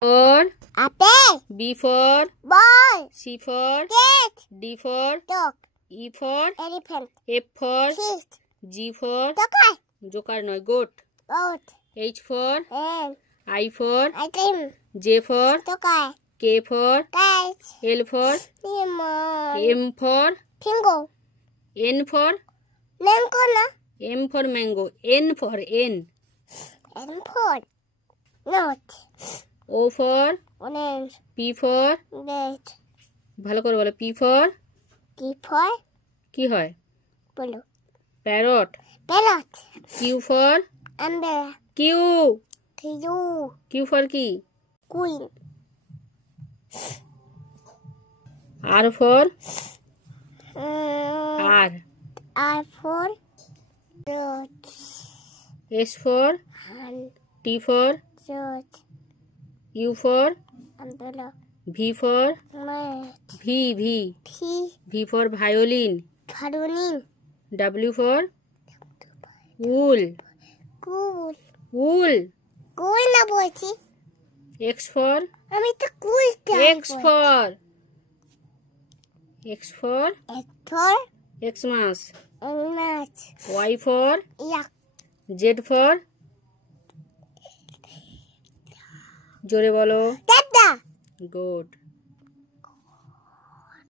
for apple. B for Ball. C for Cat. D for Dog. E for Elephant. F for Fish. G for Tokai. Joker নয় goat Goat. H for Hen. I for Ice cream. J for Tokai. K for Cat. L for Lemon. M for Pingo. N for Mango na. M for mango N for N And pot. Not. O for Orange. P for Red. ভালো করে বলো P for Keyboard. কি হয় Blue. parrot Parrot. Q for Umbrella. Q Q for কি Queen. R for R R for Dot. S for Hand. T for Dot. U for Umbrella. V for Mat. V V P. V for violin Caroline. W for wool Cool. wool Cool na বলছি X for আমি তো cool X for Xmas Match. Y for Yeah. Z for জোরে বলো Dada. good